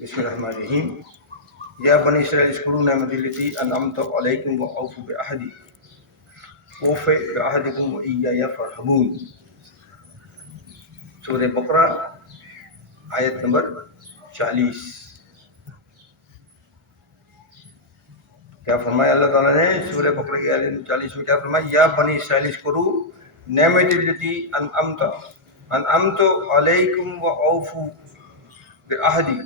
بسم اللہ الرحمن الرحیم یا بنی اسرائیل اذکروا نعمتی التی انعمت علیکم واوفوا بعہدی اوف بعہدکم وایای فارہبون۔ سورہ بقرہ آیت نمبر 40۔ کیا فرمایا اللہ تعالیٰ نے سورہ بقرہ کی آیت 40 میں؟ کیا فرمایا؟ یا بنی اسرائیل اذکروا نعمتی التی انعمت علیکم واوفوا بعہدی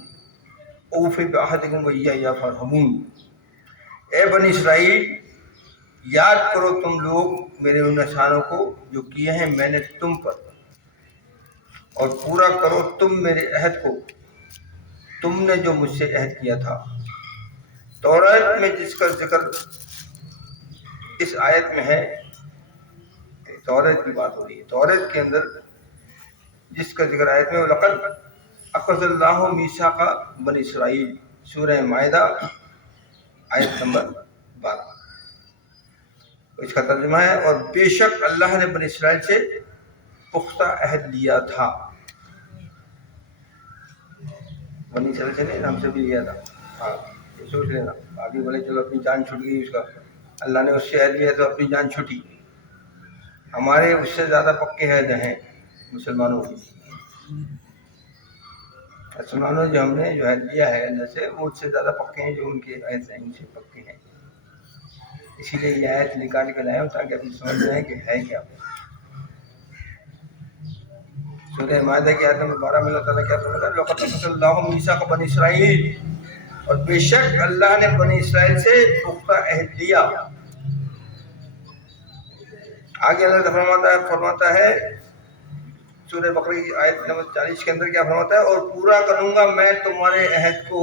اوف بعہدکم وایای فارہبون۔ اے بنی اسرائیل، یاد کرو تم لوگ میرے ان احسانوں کو جو کیے ہیں میں نے تم پر، اور پورا کرو تم میرے عہد کو تم نے جو مجھ سے عہد کیا تھا۔ توریت میں جس کا ذکر اس آیت میں ہے، توریت کی بات ہو رہی ہے، توریت کے اندر جس کا ذکر آیت میں لقد اخذ اللہ میثاق بنی اسرائیل، سورہ مائدہ آیت نمبر 12۔ اس کا ترجمہ ہے اور بے شک اللہ نے بنی اسرائیل سے پختہ عہد لیا تھا۔ بنی اسرائیل سے نہیں، ہم سے بھی لیا تھا۔ ہاں یہ سوچ لینا، آگے بولے چلو اپنی جان چھوٹ گئی، اس کا اللہ نے اس سے عہد لیا تو اپنی جان چھوٹی۔ ہمارے اس سے زیادہ پکے عہد ہیں مسلمانوں کی۔ مسلمانوں جو ہم نے جو عہد لیا ہے اللہ سے، وہ اس سے زیادہ پکے ہیں جو ان کے عہد ہیں، ان سے پکے ہیں۔ اسی لیے یہ آیت نکال کے لائے ہوں تاکہ اپنی سمجھ جائیں کہ ہے کیا۔ سورہ مائدہ کی آیت نمبر 12 میں اللہ تعالیٰ کیا فرماتا ہے؟ لقد اخذ اللہ میثاق بنی اسرائیل، اور بے شک اللہ نے بنی اسرائیل سے پختہ عہد لیا۔ آگے اللہ فرماتا ہے سورہ بقرہ کی آیت نمبر 40 کے اندر کیا فرماتا ہے؟ اور پورا کروں گا میں تمہارے عہد کو،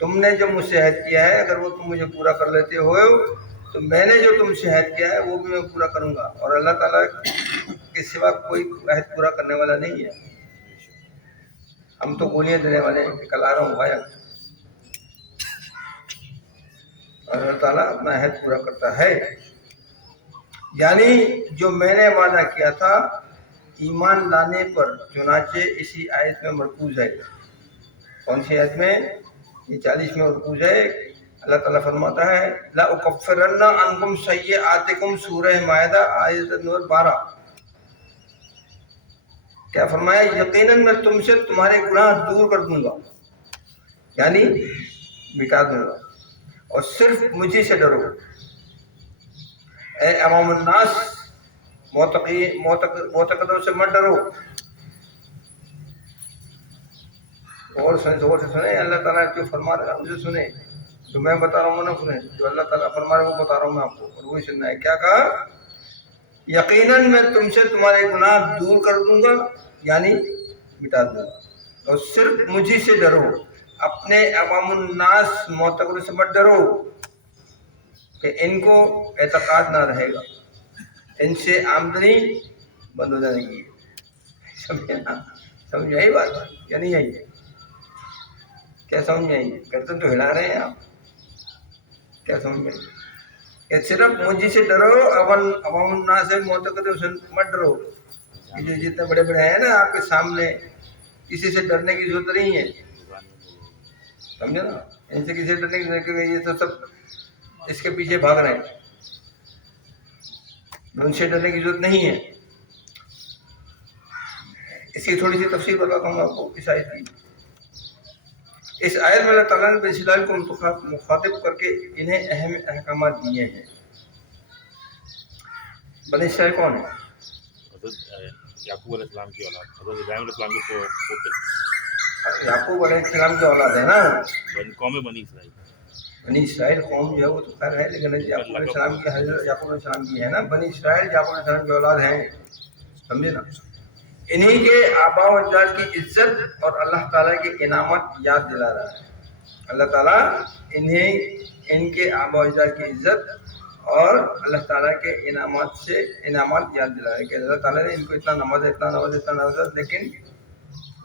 تم نے جو مجھ سے عہد کیا ہے اگر وہ تم مجھے پورا کر لیتے ہو تو میں نے جو تم سے عہد کیا ہے وہ بھی میں پورا کروں گا، اور اللہ تعالیٰ کے سوا کوئی عہد پورا کرنے والا نہیں ہے۔ ہم تو گولیاں دینے والے ہیں کہ کل آ رہا ہوں بھائی، اور اللہ تعالیٰ اپنا عہد پورا کرتا ہے۔ یعنی جو میں نے وعدہ کیا تھا ایمان لانے پر، چنانچہ اسی آیت میں مرکوز ہے۔ کون سی آیت میں؟ یہ 40 میں مرکوز ہے۔ اللہ تعالیٰ فرماتا ہے لَأُكَفِّرَنَّ عَنْكُمْ سَيِّئَاتِكُمْ، سورہ مائدہ آیت نمبر 12۔ کیا فرمایا؟ یقیناً میں تم سے تمہارے گناہ دور کر دوں گا، یعنی مٹا دوں گا، اور صرف مجھے سے ڈرو۔ اے عوام الناس، معتقدوں سے مت ڈرو۔ غور سے سنیں، اللہ تعالیٰ جو فرما رہا ہے اسے سنیں، جو میں بتا رہا ہوں نہ سنیں، جو اللہ تعالیٰ فرما رہا ہے وہ بتا رہا ہوں میں آپ کو، اور وہی سننا ہے۔ کیا کہا؟ یقیناً میں تم سے تمہارے گناہ دور کر دوں گا، یعنی مٹا دوں گا، اور صرف مجھے سے ڈرو۔ اپنے عوام الناس معتقدوں سے مت ڈرو کہ ان کو اعتقاد نہ رہے گا، ان سے آمدنی بند ہو جائے گی۔ سمجھے نا؟ سمجھ آئی بات یا نہیں آئی؟ کیا سمجھ میں آئی؟ گردن تو ہلا رہے ہیں آپ، کیا سمجھ میں آئی؟ کہ صرف مجھے سے ڈرو، عوام الناس سے معتقدوں سے مت ڈرو۔ یہ جو جتنے بڑے بڑے ہیں نا آپ کے سامنے، کسی سے ڈرنے کی ضرورت نہیں ہے، سمجھے نا؟ ان سے کسی سے ڈرنے کی ضرورت نہیں ہے، یہ تو سب اس کے پیچھے بھاگ رہے ہیں، ان سے ڈرنے کی ضرورت نہیں ہے۔ اس کی تھوڑی سی تفصیل بتاتا ہوں آپ کو اس آیت کی۔ اس آیت میں اللہ تعالیٰ نے بنی اسرائیل کو مخاطب کر کے انہیں اہم احکامات دیے ہیں۔ بنی اسرائیل کون ہے؟ حضرت یعقوب علیہ السلام کی اولاد، حضرت ابراہیم علیہ السلام کے پوتے، یعقوب علیہ السلام کی اولاد ہے نا، قوم بنی اسرائیل۔ بنی اسرائیل قوم جو ہے وہ تو خیر ہے، لیکن یعقوب علیہ السلام کی، حضرت یعقوب علیہ السلام کی ہے نا، بنی اسرائیل یعقوب علیہ السلام کی اولاد ہیں، سمجھے نا؟ انہی کے آباء و اجداد کی عزت اور اللہ تعالیٰ کے انعامات یاد دلا رہا ہے۔ اللہ تعالیٰ ان کے آباء و اجداد کی عزت اور اللہ تعالیٰ کے انعامات یاد دلا رہا ہے کہ اللہ تعالیٰ نے ان کو اتنا نوازا، لیکن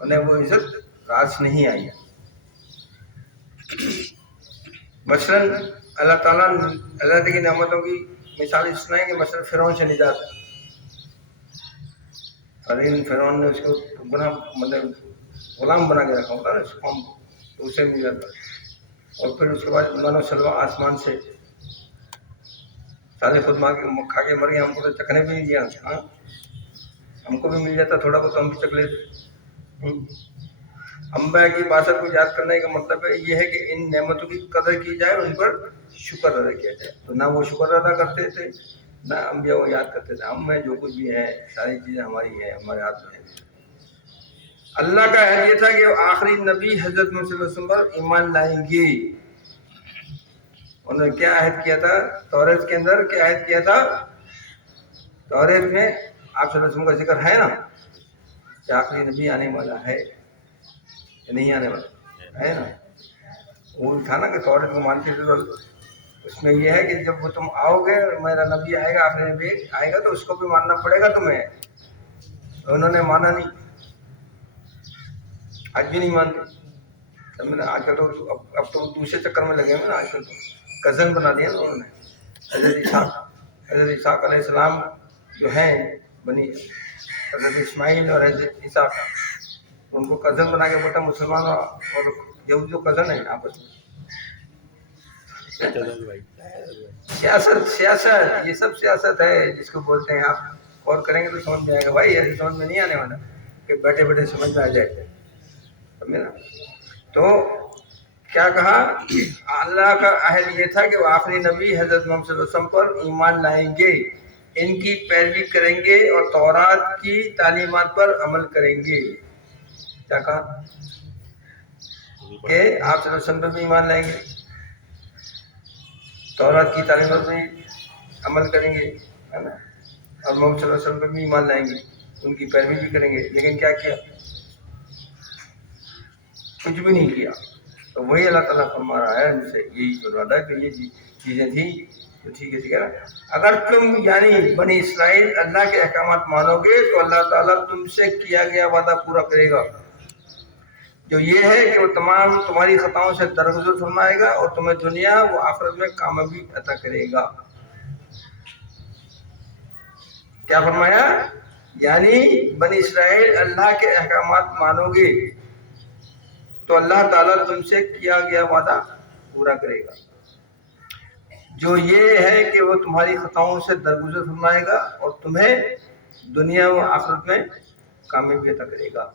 انہیں وہ عزت راس نہیں آئی۔ مثلاً اللہ تعالیٰ کی نعمتوں کی مثال اس طرح ہے کہ مثلاً فرعون سے نجات، فرعون نے اس کو گناہ غلام بنا کے رکھا ہوتا نا اس قوم کو، تو اسے مل جاتا. اور پھر اس کے بعد مانو سلوا آسمان سے سارے خود مار کے کھا کے مر گئے، ہم کو تو چکھنے بھی نہیں دیا. ہاں ہم کو بھی مل جاتا تھوڑا بہت، ہم بھی چکھ لیتے. انبیاء کی باسط کو یاد کرنے کا مطلب یہ ہے کہ ان نعمتوں کی قدر کی جائے، ان پر شکر ادا کیا جائے. تو نہ وہ شکر ادا کرتے تھے نہ انبیاء کو یاد کرتے تھے. ہم میں جو کچھ بھی ہے ساری چیزیں ہماری ہیں، ہمارے ہاتھ میں ہیں. اللہ کا عہد یہ تھا کہ وہ آخری نبی حضرت محمد صلی اللہ علیہ وسلم پر ایمان لائیں گے. انہوں نے کیا عہد کیا تھا توریت کے اندر؟ کیا عہد کیا تھا توریت میں؟ آپ صلی اللہ علیہ وسلم کا ذکر ہے نا کہ آخری نبی آنے والا ہے کہ نہیں آنے والا ہے نا. وہ تھا نا کہ توریت کو مانتے تھے، تو اس میں یہ ہے کہ جب وہ تم آؤ گے، میرا نبی آئے گا، آخری نبی آئے گا، تو اس کو بھی ماننا پڑے گا تمہیں. انہوں نے مانا نہیں، آج بھی نہیں مانتے. آج کل تو اب تو دوسرے چکر میں لگے ہوئے نا. آج کل تو کزن بنا دیا نا انہوں نے. حضرت اسحاق علیہ السلام جو ہیں بنی حضرت اسماعیل اور حضرت اسحاق، ان کو کزن بنا کے بولتا مسلمان اور یہودی جو کزن ہیں آپس میں. سیاست یہ سب سیاست ہے جس کو بولتے ہیں. آپ اور کریں گے تو سمجھ میں آئے گا. بھائی ایسے سمجھ میں نہیں آنے والا کہ بیٹھے بیٹھے سمجھ میں آ جائے. تو کیا کہا؟ اللہ کا عہد یہ تھا کہ وہ آخری نبی حضرت محمد صلی اللہ علیہ وسلم پر ایمان لائیں گے، ان کی پیروی کریں گے اور تورات کی تعلیمات پر عمل کریں گے. کیا کہا؟ کہ آپ صلی اللہ علیہ وسلم پر بھی ایمان لائیں گے، تورات کی تعلیمات پر عمل کریں گے، ہے نا، اور محمد صلی اللہ علیہ وسلم پر بھی ایمان لائیں گے، ان کی پیروی بھی کریں گے. لیکن کیا کیا؟ کچھ بھی نہیں کیا. تو وہی اللہ تعالیٰ فرما رہا ہے ان سے یہی بتا ہے کہ یہ چیزیں تھیں تو ٹھیک ہے نا. اگر تم یعنی بنی اسرائیل اللہ کے احکامات مانو گے تو اللہ تعالیٰ تم سے کیا گیا وعدہ پورا کرے گا، جو یہ ہے کہ وہ تمام تمہاری خطاؤں سے درگزر فرمائے گا اور تمہیں دنیا و آخرت میں کامیابی عطا کرے گا. کیا فرمایا؟ یعنی بنی اسرائیل اللہ کے احکامات مانو گے تو اللہ تعالیٰ تم سے کیا گیا وعدہ پورا کرے گا، جو یہ ہے کہ وہ تمہاری خطاؤں سے درگزر فرمائے گا اور تمہیں دنیا و آخرت میں کامیابی عطا کرے گا.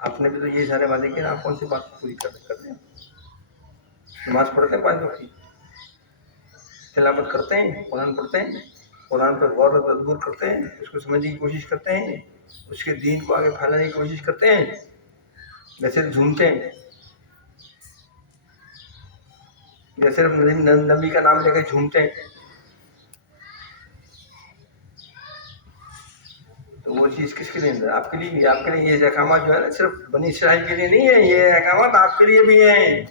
آپ نے بھی تو یہ سارے وعدے کیے نا، آپ کون سی بات پوری کرتے ہیں؟ نماز پڑھتے ہیں 5 وقت کی، تلاوت کرتے ہیں، قرآن پڑھتے ہیں، قرآن پر غور و تدبر کرتے ہیں، اس کو سمجھنے کی کوشش کرتے ہیں، اس کے دین کو آگے پھیلانے کی کوشش کرتے ہیں، یا صرف جھومتے ہیں، یا صرف نبی کا نام لے کے جھومتے ہیں. تو وہ چیز کس کے لیے؟ آپ کے لیے. آپ کے لیے یہ احکامات جو ہے نا صرف بنی اسرائیل کے لیے نہیں ہے، یہ احکامات آپ کے لیے بھی ہیں.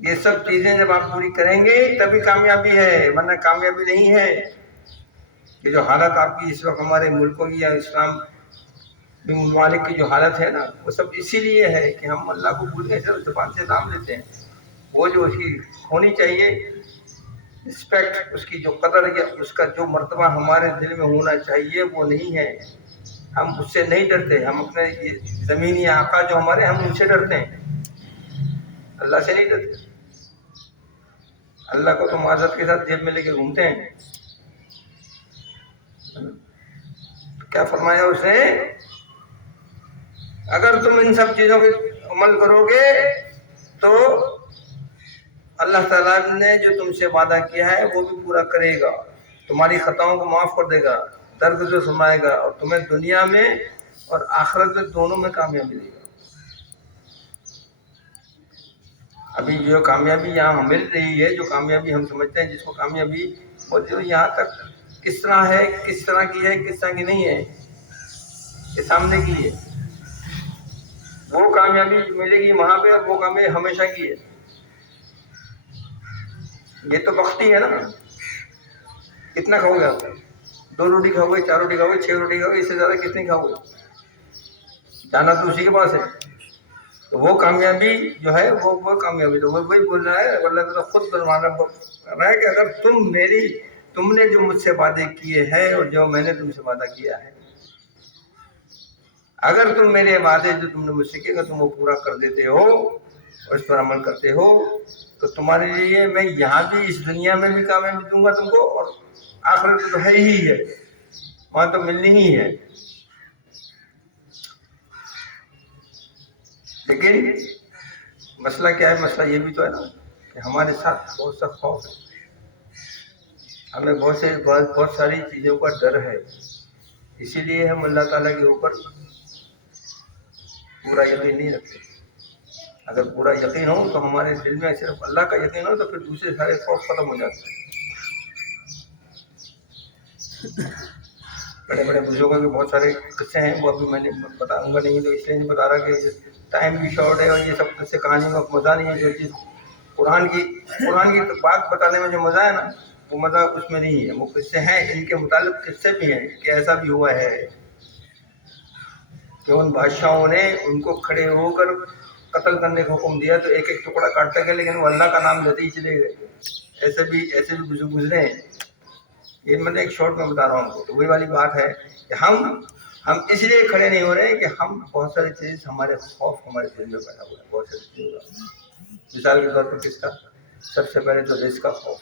یہ سب چیزیں جب آپ پوری کریں گے تبھی کامیابی ہے، ورنہ کامیابی نہیں ہے. یہ جو حالت آپ کی اس وقت ہمارے ملکوں کی یا اسلام بھی ممالک کی جو حالت ہے نا، وہ سب اسی لیے ہے کہ ہم اللہ کو بھول گئے، صرف زبان سے نام لیتے ہیں. وہ جو اس کی ہونی چاہیے رسپیکٹ، اس کی جو قدر یا اس کا جو مرتبہ ہمارے دل میں ہونا چاہیے وہ نہیں ہے. ہم اس سے نہیں ڈرتے. ہم اپنے زمینی آقا جو ہمارے، ہم ان سے ڈرتے ہیں، اللہ سے نہیں ڈرتے. اللہ کو تو معذرت کے ساتھ جیب میں لے کے گھومتے ہیں. کیا فرمایا اس نے؟ اگر تم ان سب چیزوں کے عمل کرو گے تو اللہ تعالیٰ نے جو تم سے وعدہ کیا ہے وہ بھی پورا کرے گا، تمہاری خطاؤں کو معاف کر دے گا، درگزر فرمائے گا اور تمہیں دنیا میں اور آخرت میں دونوں میں کامیابی دے گا. ابھی جو کامیابی یہاں مل رہی ہے، جو کامیابی ہم سمجھتے ہیں جس کو کامیابی، وہ جو یہاں تک کس طرح ہے، کس طرح کی ہے، کس طرح کی نہیں ہے، یہ سامنے کی ہے. وہ کامیابی ملے گی وہاں پہ، اور وہ کامیابی ہمیشہ کی ہے. یہ تو وقتی ہے نا. کتنا کھاؤ گے آپ؟ 2 روٹی کھاؤ گے، 4 روٹی کھاؤ گے، 6 روٹی کھاؤ گے، اس سے زیادہ کتنی کھاؤ گے؟ جانا تو اسی کے پاس ہے. تو وہ کامیابی جو ہے وہ کامیابی تو وہی بول رہا ہے. اللہ تعالیٰ خود فرمانا رہا ہے کہ اگر تم نے جو مجھ سے وعدے کیے ہیں اور جو میں نے تم سے وعدہ کیا ہے اگر تم میرے وعدے جو تم نے مجھ سے کیے اگر تم وہ پورا کر دیتے ہو اور اس پر عمل کرتے ہو تو تمہارے لیے میں یہاں بھی اس دنیا میں بھی کامیابی دوں گا تم کو، اور آخرت تو ہے ہی ہے، وہاں تو ملنی ہی ہے۔ لیکن مسئلہ کیا ہے؟ مسئلہ یہ بھی تو ہے نا کہ ہمارے ساتھ بہت سا خوف ہے، ہمیں بہت ساری چیزوں کا ڈر ہے، اسی لیے ہم اللہ تعالیٰ کے اوپر پورا یقین نہیں رکھتے۔ اگر پورا یقین ہو تو ہمارے دل میں صرف اللہ کا یقین ہو تو پھر دوسرے سارے خوف ختم ہو جاتے ہیں۔ بڑے بڑے بزرگوں کے بہت سارے قصے ہیں، وہ ابھی میں نے بتاؤں گا نہیں، تو اس لیے نہیں بتا رہا کہ ٹائم بھی شارٹ ہے اور یہ سب قصے کہانی میں مزہ نہیں ہے۔ جو چیز قرآن کی بات بتانے میں جو مزہ ہے نا، وہ مزہ اس میں نہیں ہے۔ وہ قصے ہیں، ان کے متعلق قصے بھی ہیں کہ ایسا بھی ہوا ہے کہ ان بادشاہوں نے ان کو کھڑے ہو کر قتل کرنے کا حکم دیا تو ایک ایک ٹکڑا کاٹتے گئے، لیکن وہ اللہ کا نام لیتے ہی چلے گئے۔ ایسے بھی بزرگ گزرے ہیں۔ یہ میں نے ایک شارٹ میں بتا رہا ہوں، تو وہی والی بات ہے کہ ہم اس لیے کھڑے نہیں ہو رہے ہیں کہ ہم بہت ساری چیز ہمارے خوف ہمارے دل میں پیدا ہوا ہے، بہت ساری چیزوں کا۔ مثال کے طور پر کس کا؟ سب سے پہلے تو رزق کا خوف،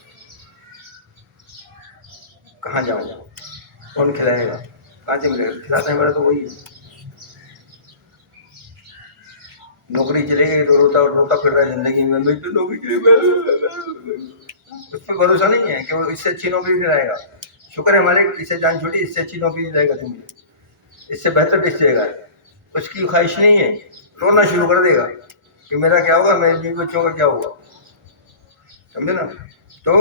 کہاں جاؤں گا، کون کھلائے گا، کہاں سے ملے گا، کھلانے والا تو وہی ہے۔ نوکری چلے گئی تو روتا پھر رہا ہے زندگی میں تو نوکری چلے، اس پہ بھروسہ نہیں ہے کہ وہ اس سے اچھی نوکری دلائے گا۔ شکر ہے مالک، اس سے جان چھوٹی، اس سے اچھی نوکری دلائے گا تمہیں، اس سے بہتر ڈش دے گا۔ اس کی خواہش نہیں ہے، رونا شروع کر دے گا کہ میرا کیا ہوگا، میرے بیوی بچوں کا کیا ہوگا، سمجھے نا۔ تو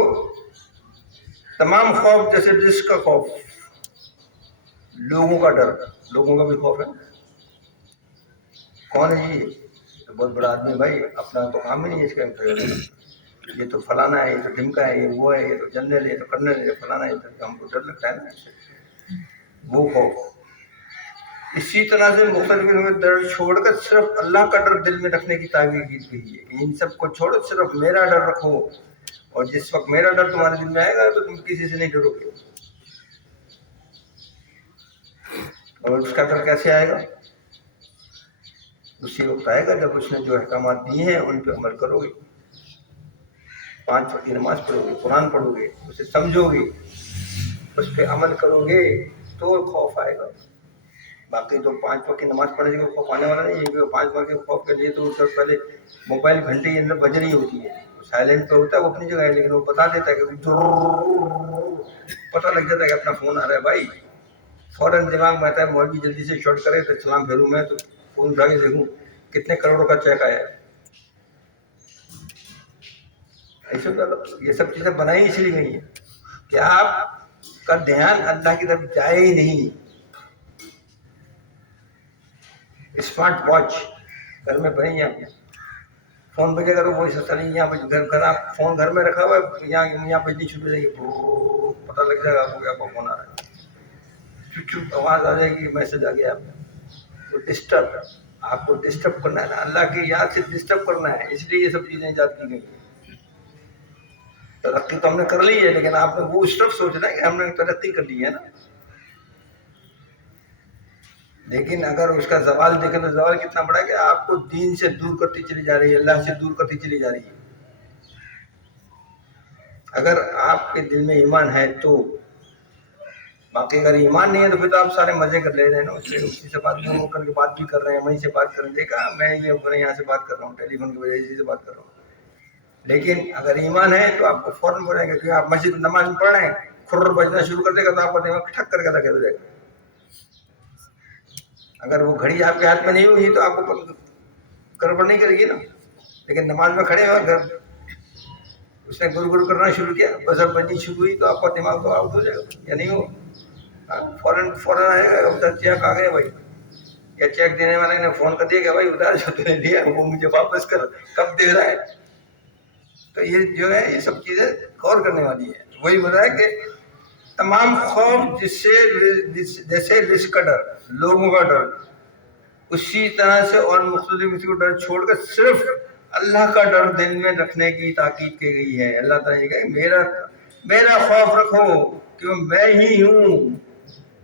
تمام خوف، جیسے رزق کا خوف، لوگوں کا ڈر، لوگوں کا بھی خوف ہے۔ کون ہے یہ؟ تو بہت بڑا آدمی، بھائی اپنا تو کام ہی نہیں ہے اس کا، یہ تو فلانا ہے، یہ تو ڈھمکا ہے، یہ وہ ہے، یہ تو جنرل ہے، یہ تو کرنل ہے، یہ فلانا ہے، تو ہم کو ڈر لگتا ہے نا، وہ خوف۔ اسی طرح سے مختلف ڈر چھوڑ کر صرف اللہ کا ڈر دل میں رکھنے کی تعبیر کی گئی ہے کہ ان سب کو چھوڑو، صرف میرا ڈر رکھو، اور جس وقت میرا ڈر تمہارے دل میں آئے گا تو تم کسی سے نہیں ڈرو گے۔ اور اس کا ڈر کیسے آئے گا؟ اسی وقت آئے گا جب اس نے جو احکامات دیے ہیں ان پہ عمل کرو گے، 5 وقت کی نماز پڑھو گے، قرآن پڑھو گے، اسے سمجھو گے، اس پہ عمل کرو گے تو خوف آئے گا۔ باقی تو 5 وقت کی نماز پڑھنے کا خوف آنے والا نہیں ہے، کیونکہ 5 وقت کے خوف کے لیے تو اس سے پہلے موبائل گھنٹے کے اندر بج رہی ہوتی ہے، سائلنٹ پہ ہوتا ہے، وہ اپنی جگہ ہے، لیکن وہ بتا دیتا ہے کہ پتہ لگ جاتا ہے کہ اپنا فون آ رہا ہے، بھائی فوراً دماغ میں آتا ہے مولوی جلدی سے شارٹ کرے تو سلام پھیروں میں، تو فون اٹھا کے دیکھوں کتنے کروڑوں کا چیک آیا ہے۔ ایسے یہ سب چیزیں بنائی اس لیے گئی ہیں کہ آپ کا دھیان اللہ کی طرف جائے ہی نہیں۔ اسمارٹ واچ گھر میں پڑی ہیں، فون بجے گا تو وہی سستا نہیں، یہاں پہ گھر آپ فون گھر میں رکھا ہوا ہے، یہاں بجنی شروع ہو جائے گی، پتہ لگ جائے گا آپ کو کہ آپ کا فون آ رہا ہے، چپ آواز آ جائے گی، میسج آ گیا آپ کو ڈسٹرب، آپ کو ڈسٹرب کرنا ہے نا، اللہ کی یاد سے ڈسٹرب کرنا ہے، اس لیے یہ سب چیزیں ایجاد کی گئی۔ ترقی تو ہم نے کر لی ہے، لیکن آپ نے وہ اس طرف سوچنا ہے کہ ہم نے ترقی کر لی ہے نا، لیکن اگر اس کا زوال دیکھیں تو زوال کتنا بڑا ہے کہ آپ کو دین سے دور کرتی چلی جا رہی ہے، اللہ سے دور کرتی چلی جا رہی ہے۔ اگر آپ کے دل میں ایمان ہے تو، باقی اگر ایمان نہیں ہے تو پھر تو آپ سارے مزے کر لے رہے ہیں نا، اسی سے بات کر کے بات بھی کر رہے ہیں، وہیں سے بات کر رہے ہیں، دیکھا میں یہ یہاں سے بات کر رہا ہوں، ٹیلی فون کی وجہ سے اسی سے بات کر رہا ہوں۔ لیکن اگر ایمان ہے تو آپ کو فوراً بولیں گے کہ آپ مسجد نماز میں پڑھ رہے ہیں، کھر بجنا شروع کر دے گا تو آپ کا دماغ ٹھک کر کے رکھ دے گا۔ اگر وہ گھڑی آپ کے ہاتھ میں نہیں ہوگی تو آپ کو گڑبڑ نہیں کرے گی نا، لیکن نماز میں کھڑے ہو اگر اس نے گرو کرنا شروع کیا، بزر بجنی شروع ہوئی تو آپ کا دماغ تو آؤٹ ہو جائے گا یا نہیں ہو، فوراً آئے گا ادھر چیک آ گئے بھائی، یا چیک دینے والے نے فون کر دیا کہ بھائی ادھر جو تم نے دیا وہ مجھے واپس کر، کب دے رہا ہے۔ تو یہ جو ہے یہ سب چیزیں غور کرنے والی ہیں۔ وہی بتایا کہ تمام خوف جیسے رزق کا ڈر، لوگوں کا ڈر، اسی طرح سے اور مختلف کسی کو ڈر چھوڑ کر صرف اللہ کا ڈر دل میں رکھنے کی تاکید کی گئی ہے۔ اللہ تعالیٰ یہ کہے میرا خوف رکھو کہ میں ہی ہوں،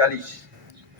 40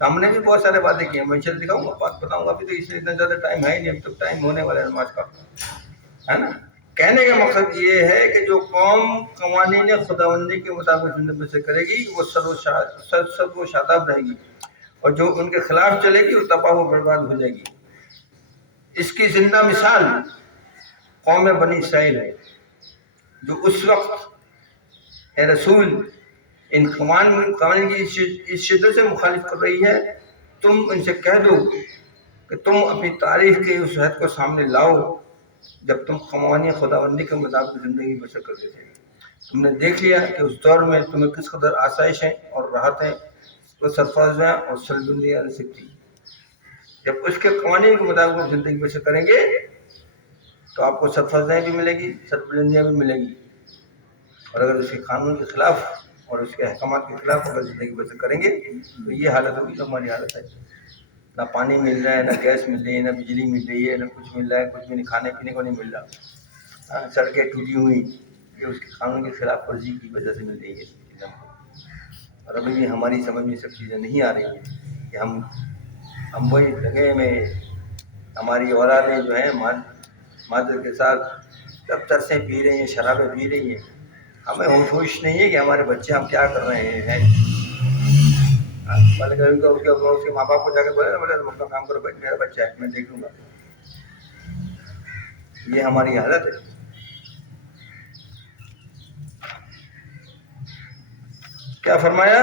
ہم نے بھی بہت سارے باتیں کی ہیں، میں چل دکھاؤں گا، بات بتاؤں گا، ابھی تو اس لیے اتنا زیادہ ٹائم ہے ہی نہیں، اب تو ٹائم ہونے والا ہے نماز کا، ہے نا. کہنے کا مقصد یہ ہے کہ جو قوم قوانین خداوندی کے مطابق زندگی سے کرے گی وہ سب و شاداب رہے گی، اور جو ان کے خلاف چلے گی وہ تباہ و برباد ہو جائے گی. اس کی زندہ مثال قوم بنی اسرائیل ہے، جو اس وقت اے رسول ان قوانین کی اس شدت سے مخالف کر رہی ہے. تم ان سے کہہ دو کہ تم اپنی تاریخ کے اس حد کو سامنے لاؤ جب تم قوانین خداوندی کے مطابق زندگی بسر کرتے تھے. تم نے دیکھ لیا کہ اس دور میں تمہیں کس قدر آسائشیں اور راحتیں و سرفرازیاں اور سربلندیاں نصیب تھی. جب اس کے قوانین کے مطابق زندگی بسر کریں گے تو آپ کو سرفرازیاں بھی ملے گی، سربلندیاں بھی ملے گی. اور اگر اس کے قانون کے خلاف اور اس کے احکامات کے خلاف اگر زندگی بسر کریں گے تو یہ حالت ہوگی جو ہماری حالت ہے. نہ پانی مل رہا ہے، نہ گیس مل رہی ہے، نہ بجلی مل رہی ہے، نہ کچھ مل رہا ہے، کچھ بھی نہیں، کھانے پینے کو نہیں مل رہا. سڑکیں ٹوٹی ہوئی، یہ اس کے قانون کی خلاف ورزی کی وجہ سے مل رہی ہے. اور ابھی بھی ہماری سمجھ میں سب چیزیں نہیں آ رہی ہیں کہ ہم وہی لگے میں ہماری اولادیں جو ہیں مادر کے ساتھ سب ترسیں پی رہی ہیں، شرابیں پی رہی ہیں. ہمیں ہوش نہیں ہے کہ ہمارے بچے ہم کیا کر رہے ہیں. اس کے ماں باپ کو جا کے بولے نا، بولے تم اپنا کام کرو، میرا بچہ ہے میں دیکھ لوں گا. یہ ہماری حالت ہے. کیا فرمایا؟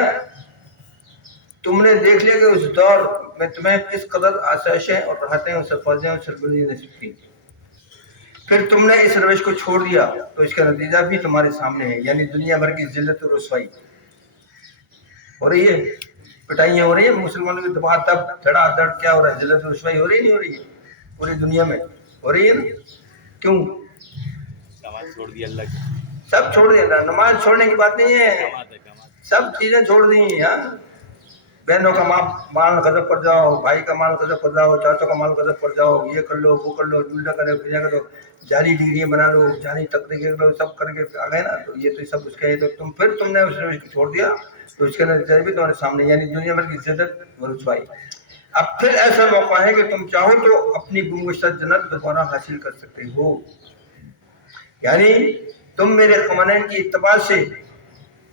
تم نے دیکھ لیا کہ اس دور میں تمہیں کس قدر آسائشیں اور راحتیں اور سرفرازیاں اور سربلندیاں نصیب تھیں. پھر تم نے اس روش کو چھوڑ دیا تو اس کا نتیجہ بھی تمہارے سامنے ہے، یعنی دنیا بھر کی ذلت اور رسوائی ہو رہی ہے. پٹائیاں ہو رہی ہیں مسلمانوں کی، دبا دب دھڑا دھڑ کیا ہو رہا ہے، ذلت اور رسوائی ہو رہی نہیں ہو رہی ہے؟ پوری دنیا میں ہو رہی ہے نا. کیوں؟ نماز چھوڑ دی اللہ کی. سب چھوڑ دیا. نماز چھوڑنے کی بات نہیں ہے، سب چیزیں چھوڑ دی ہیں. بہنوں کا مال غضب پر جاؤ، بھائی کا مال غضب پر جاؤ، چاچوں کا مال غضب پر جاؤ، یہ کر لو وہ کر لو، جلدا کرو پھر کرو، جعلی ڈگریاں بنا لو، جعلی تقریر کرو، سب کر کے آ گئے نا. تو یہ تو سب اس کا ہے. تو تم نے اس روش کو چھوڑ دیا تو اس کے نتیجے بھی تمہارے سامنے، یعنی دنیا بھر کی عزت و رسوائی. اب پھر ایسا موقع ہے کہ تم چاہو تو اپنی گمگشتہ جنت دوبارہ حاصل کر سکتے ہو. یعنی تم میرے قوانین کی اتباع سے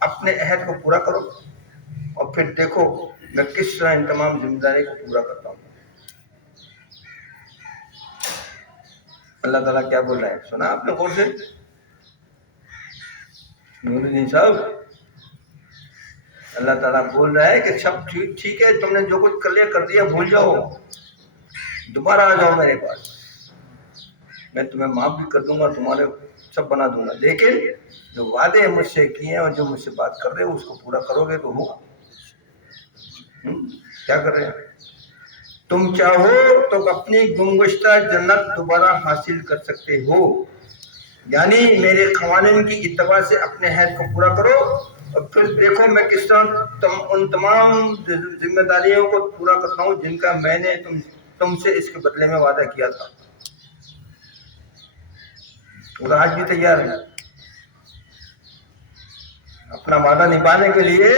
اپنے عہد کو پورا کرو اور پھر دیکھو میں کس طرح ان تمام ذمہ داری کو پورا کرتا ہوں. اللہ تعالیٰ کیا بول رہا ہے سنا آپ نے غور سے؟ نور الدین صاحب، اللہ تعالیٰ بول رہا ہے کہ سب ٹھیک ہے، تم نے جو کچھ کر لیا کر دیا، بھول جاؤ، دوبارہ آ جاؤ میرے پاس، میں تمہیں معاف بھی کر دوں گا، تمہارے سب بنا دوں گا. لیکن جو وعدے مجھ سے کیے ہیں اور جو مجھ سے بات کر رہے ہو اس کو پورا کرو گے تو ہوگا. کیا کر رہے ہیں؟ تم چاہو تو اپنی گمگشتہ جنت دوبارہ حاصل کر سکتے ہو، یعنی میرے قوانین کی اتباع سے اپنے عہد کو پورا کرو اور پھر دیکھو میں کس طرح ان تمام ذمہ داریوں کو پورا کرتا ہوں جن کا میں نے تم سے اس کے بدلے میں وعدہ کیا تھا. اور آج بھی تیار ہے اپنا وعدہ نبھانے کے لیے.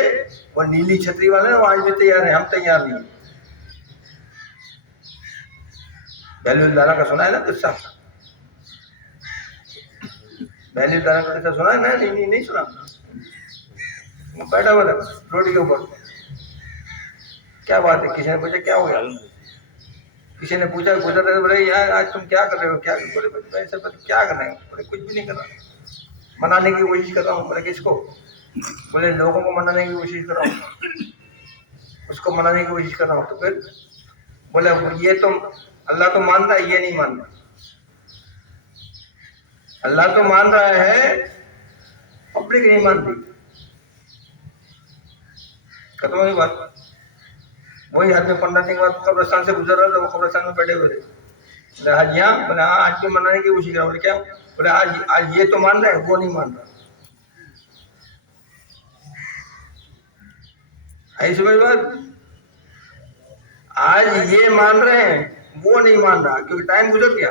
وہ نیلی چھتری والے وہ آج بھی تیار ہیں، ہم تیار نہیں. بہلی الدارا کا سنا ہے نا قصہ؟ بہلی الدارا کا قصہ سنا ہے نا؟ نہیں سنا. بیٹھا ہوا تھا روڈی کے اوپر، کیا بات ہے، کسی نے پوچھا کیا ہو گیا؟ کسی نے پوچھا گزر رہے بولے یار آج تم کیا کر رہے ہو؟ کیا بولے ایسے کیا کر رہے ہیں؟ بولے کچھ بھی نہیں کر رہا، منانے کی کوشش کر رہا ہوں. بولے کس کو؟ بولے لوگوں کو منانے کی کوشش کر رہا ہوں، اس کو منانے کی کوشش کر رہا ہوں. تو پھر بولے یہ تو اللہ تو مان رہا ہے، یہ نہیں مان رہا. اللہ تو مان رہا ہے، پبلک نہیں مانتی. ختم ہوئی بات. وہی آدمی 15 دن کے بعد قبرستان سے گزر رہا تھا، وہ قبرستان میں بیٹھے ہوئے تھے. بولے آج یہاں، بولے ہاں آج بھی منانے کی کوشش کر رہا. بولے کیا؟ بولے آج یہ تو مان رہا ہے، وہ نہیں مان رہا. آئی سمجھ بات؟ آج یہ مان رہے ہیں، وہ نہیں مان رہا کیونکہ ٹائم گزر گیا.